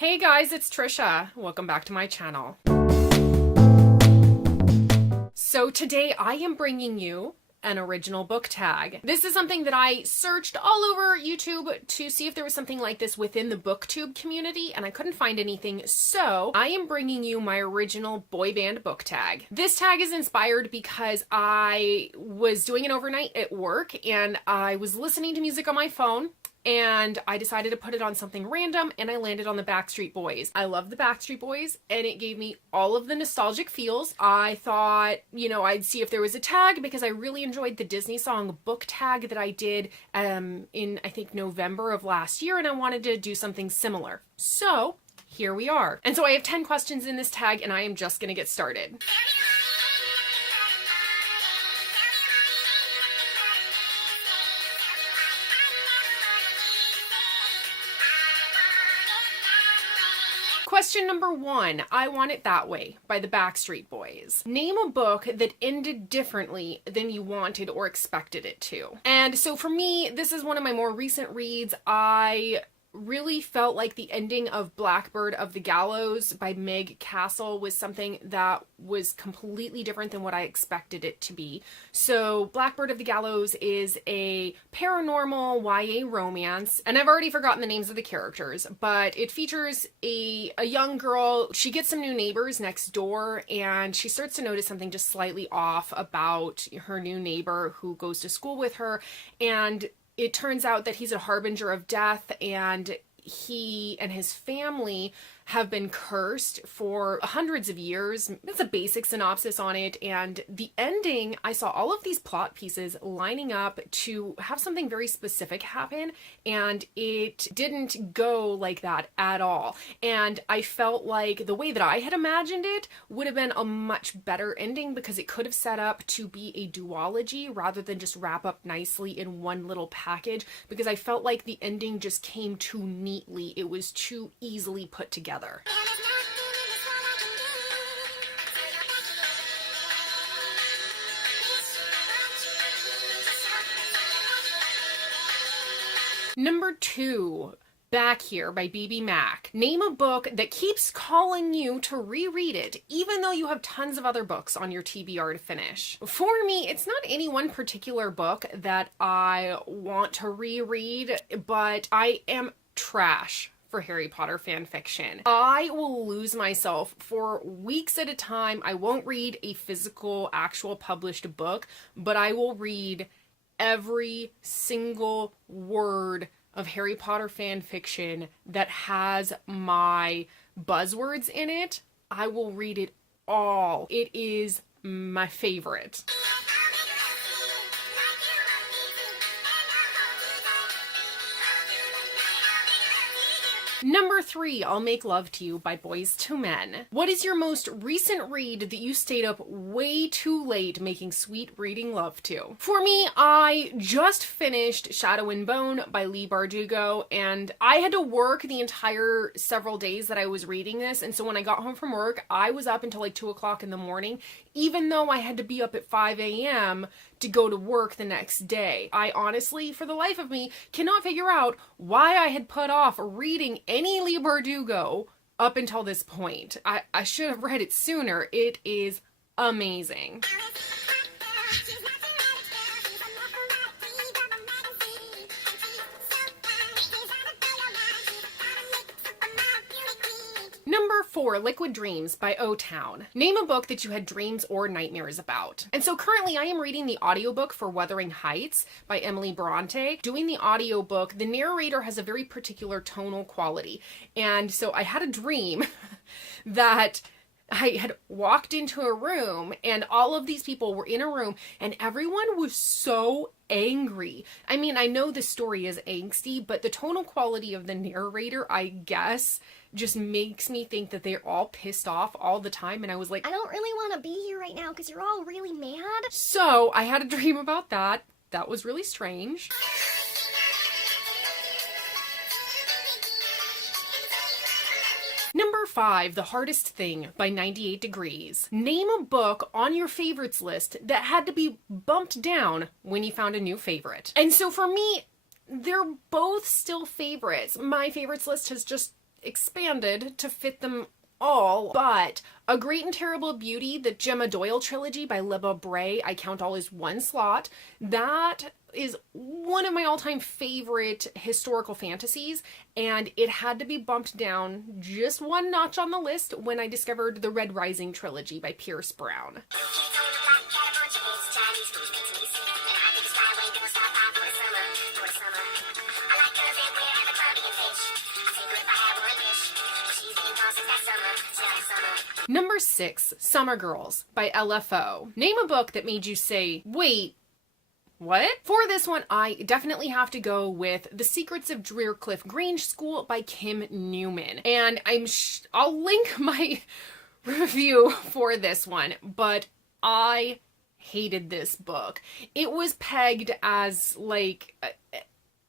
Hey guys, it's Trisha. Welcome back to my channel. So today I am bringing you an original book tag. This is something that I searched all over YouTube to see if there was something like this within the booktube community, and I couldn't find anything, so I am bringing you my original boy band book tag. This tag is inspired because I was doing it overnight at work and I was listening to music on my phone, and I decided to put it on something random, and I landed on the Backstreet Boys. I love the Backstreet Boys, and it gave me all of the nostalgic feels. I thought, I'd see if there was a tag because I really enjoyed the Disney song book tag that I did in, I think, November of last year, and I wanted to do something similar. So here we are. And so I have 10 questions in this tag, and I am just gonna get started. Question number 1, I Want It That Way by the Backstreet Boys. Name a book that ended differently than you wanted or expected it to. And so for me, this is one of my more recent reads. I really felt like the ending of Blackbird of the Gallows by Meg Castle was something that was completely different than what I expected it to be. So Blackbird of the Gallows is a paranormal YA romance, and I've already forgotten the names of the characters, but it features a young girl. She gets some new neighbors next door, and she starts to notice something just slightly off about her new neighbor who goes to school with her, and it turns out that he's a harbinger of death, and he and his family have been cursed for hundreds of years. That's a basic synopsis on it, and the ending, I saw all of these plot pieces lining up to have something very specific happen, and it didn't go like that at all. And I felt like the way that I had imagined it would have been a much better ending, because it could have set up to be a duology rather than just wrap up nicely in one little package, because I felt like the ending just came too neatly. It was too easily put together. Number 2, Back Here by BBMak. Name a book that keeps calling you to reread it, even though you have tons of other books on your TBR to finish. For me, it's not any one particular book that I want to reread, but I am trash for Harry Potter fan fiction. I will lose myself for weeks at a time. I won't read a physical, actual published book, but I will read every single word of Harry Potter fan fiction that has my buzzwords in it. I will read it all. It is my favorite. Number 3, I'll Make Love to You by Boyz II Men. What is your most recent read that you stayed up way too late making sweet reading love to? For me, I just finished Shadow and Bone by Leigh Bardugo, and I had to work the entire several days that I was reading this, and so when I got home from work, I was up until like 2 o'clock in the morning, even though I had to be up at 5 a.m. to go to work the next day. I honestly, for the life of me, cannot figure out why I had put off reading any Leigh Bardugo up until this point. I should have read it sooner. It is amazing. Number 4, Liquid Dreams by O-Town. Name a book that you had dreams or nightmares about. And so currently I am reading the audiobook for Wuthering Heights by Emily Bronte. Doing the audiobook, the narrator has a very particular tonal quality. And so I had a dream that I had walked into a room and all of these people were in a room and everyone was so angry. I mean, I know the story is angsty, but the tonal quality of the narrator, I guess, just makes me think that they're all pissed off all the time. And I was like, I don't really want to be here right now because you're all really mad. So I had a dream about that. That was really strange. Number 5, The Hardest Thing by 98 Degrees. Name a book on your favorites list that had to be bumped down when you found a new favorite. And so for me, they're both still favorites. My favorites list has just expanded to fit them all, but A Great and Terrible Beauty, the Gemma Doyle trilogy by Libba Bray, I count all as one slot. That is one of my all-time favorite historical fantasies, and it had to be bumped down just one notch on the list when I discovered the Red Rising trilogy by Pierce Brown. Number 6, Summer Girls by LFO. Name a book that made you say, wait, what? For this one, I definitely have to go with The Secrets of Drearcliff Grange School by Kim Newman. And I'll link my review for this one, but I hated this book. It was pegged as like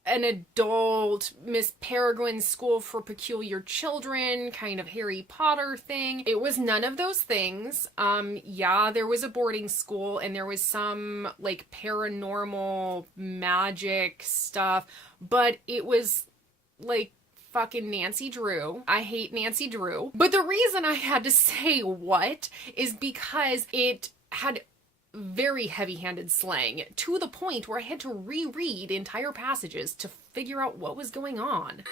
an adult Miss Peregrine's School for Peculiar Children kind of Harry Potter thing. It was none of those things. Yeah, there was a boarding school and there was some like paranormal magic stuff, but it was like fucking Nancy Drew. I hate Nancy Drew. But the reason I had to say what is because it had very heavy-handed slang to the point where I had to reread entire passages to figure out what was going on.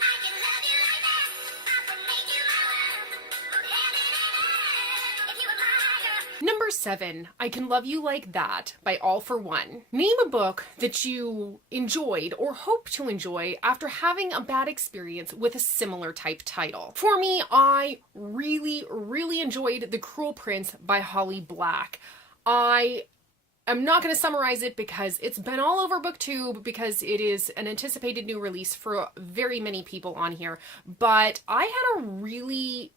Number 7, I Can Love You Like That by All For One. Name a book that you enjoyed or hope to enjoy after having a bad experience with a similar type title. For me, I really, really enjoyed The Cruel Prince by Holly Black. I'm not going to summarize it because it's been all over BookTube because it is an anticipated new release for very many people on here. But I had a really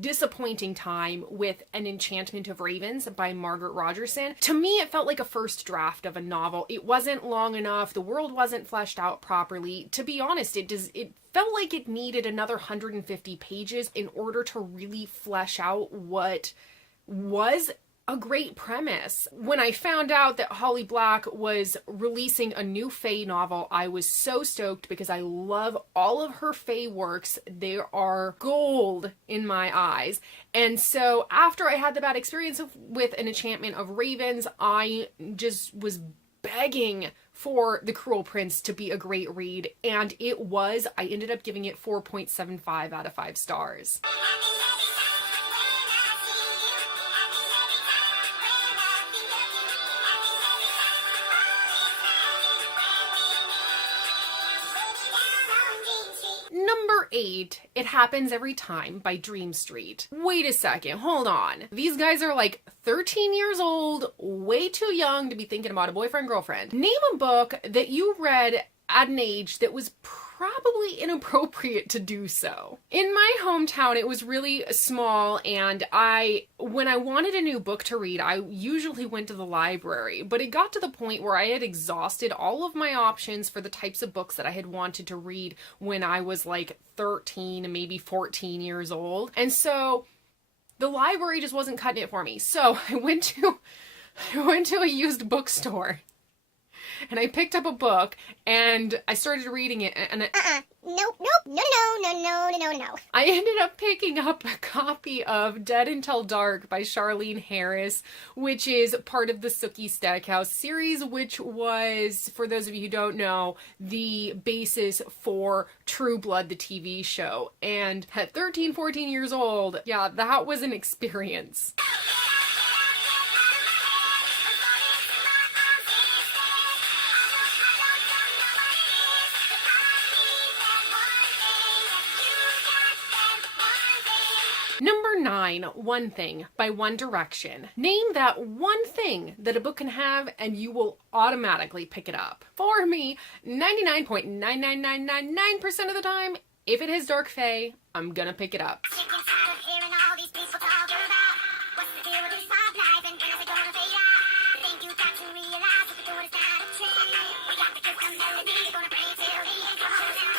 disappointing time with An Enchantment of Ravens by Margaret Rogerson. To me, it felt like a first draft of a novel. It wasn't long enough. The world wasn't fleshed out properly. To be honest, it felt like it needed another 150 pages in order to really flesh out what was a great premise. When I found out that Holly Black was releasing a new Fae novel, I was so stoked because I love all of her Fae works. They are gold in my eyes. And so after I had the bad experience with An Enchantment of Ravens, I just was begging for The Cruel Prince to be a great read, and it was. I ended up giving it 4.75 out of 5 stars. Number 8, It Happens Every Time by Dream Street. Wait a second, hold on. These guys are like 13 years old, way too young to be thinking about a boyfriend-girlfriend. Name a book that you read at an age that was probably inappropriate to do so. In my hometown, it was really small, and when I wanted a new book to read, I usually went to the library, but it got to the point where I had exhausted all of my options for the types of books that I had wanted to read when I was like 13, maybe 14 years old. And so the library just wasn't cutting it for me. So I went to a used bookstore. And I picked up a book, and I started reading it, and Nope, no. I ended up picking up a copy of Dead Until Dark by Charlene Harris, which is part of the Sookie Stackhouse series, which was, for those of you who don't know, the basis for True Blood, the TV show. And at 13, 14 years old, yeah, that was an experience. Number 9, One Thing by One Direction. Name that one thing that a book can have and you will automatically pick it up. For me, 99.99999% of the time, if it has dark fae, I'm gonna pick it up.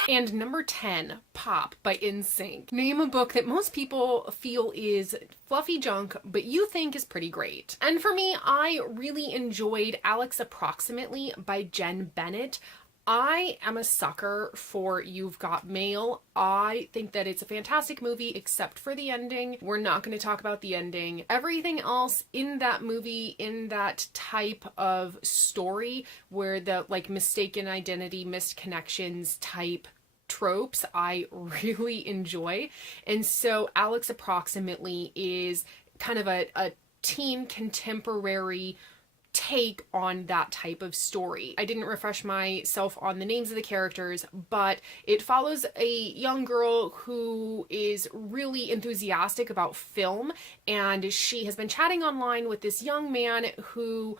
And number 10, Pop by NSYNC. Name a book that most people feel is fluffy junk, but you think is pretty great. And for me, I really enjoyed Alex Approximately by Jen Bennett. I am a sucker for You've Got Mail. I think that it's a fantastic movie except for the ending. We're not going to talk about the ending. Everything else in that movie, in that type of story where the like mistaken identity, missed connections type tropes, I really enjoy. And so Alex Approximately is kind of a teen contemporary take on that type of story. I didn't refresh myself on the names of the characters, but it follows a young girl who is really enthusiastic about film, and she has been chatting online with this young man who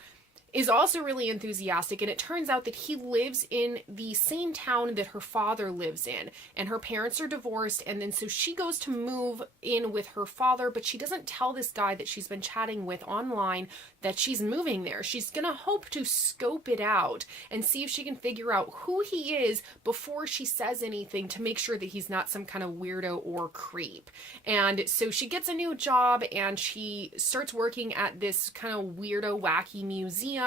is also really enthusiastic, and it turns out that he lives in the same town that her father lives in, and her parents are divorced, and then so she goes to move in with her father, but she doesn't tell this guy that she's been chatting with online that she's moving there. She's gonna hope to scope it out and see if she can figure out who he is before she says anything to make sure that he's not some kind of weirdo or creep. And so she gets a new job and she starts working at this kind of weirdo, wacky museum,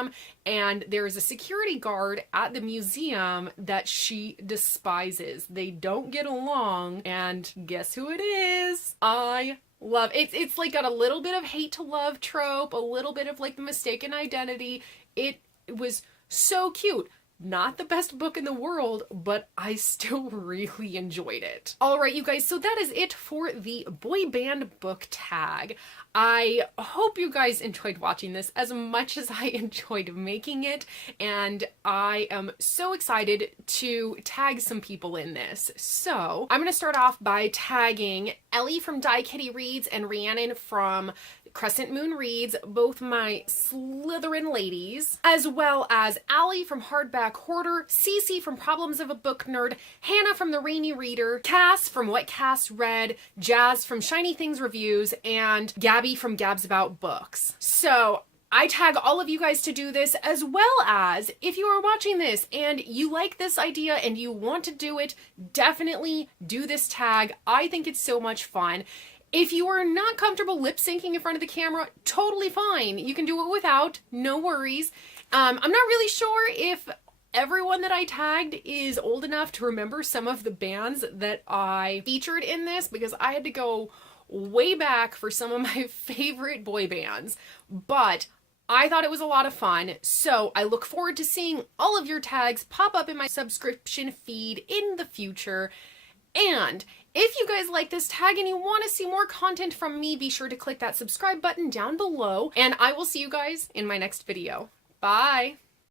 and there's a security guard at the museum that she despises. They don't get along, and guess who it is? I love it. It's like got a little bit of hate to love trope, a little bit of like the mistaken identity. It was so cute. Not the best book in the world, but I still really enjoyed it. All right, you guys, so that is it for the boy band book tag. I hope you guys enjoyed watching this as much as I enjoyed making it, and I am so excited to tag some people in this. So I'm going to start off by tagging Ellie from Die Kitty Reads and Rhiannon from Crescent Moon Reads, both my Slytherin ladies, as well as Allie from Hardback Hoarder, Cece from Problems of a Book Nerd, Hannah from The Rainy Reader, Cass from What Cass Read, Jazz from Shiny Things Reviews, and Gabby from Gabs About Books. So I tag all of you guys to do this, as well as if you are watching this and you like this idea and you want to do it, definitely do this tag. I think it's so much fun. If you are not comfortable lip syncing in front of the camera, totally fine. You can do it without, no worries. I'm not really sure if everyone that I tagged is old enough to remember some of the bands that I featured in this, because I had to go way back for some of my favorite boy bands, but I thought it was a lot of fun, so I look forward to seeing all of your tags pop up in my subscription feed in the future. And if you guys like this tag and you want to see more content from me, be sure to click that subscribe button down below, and I will see you guys in my next video. Bye!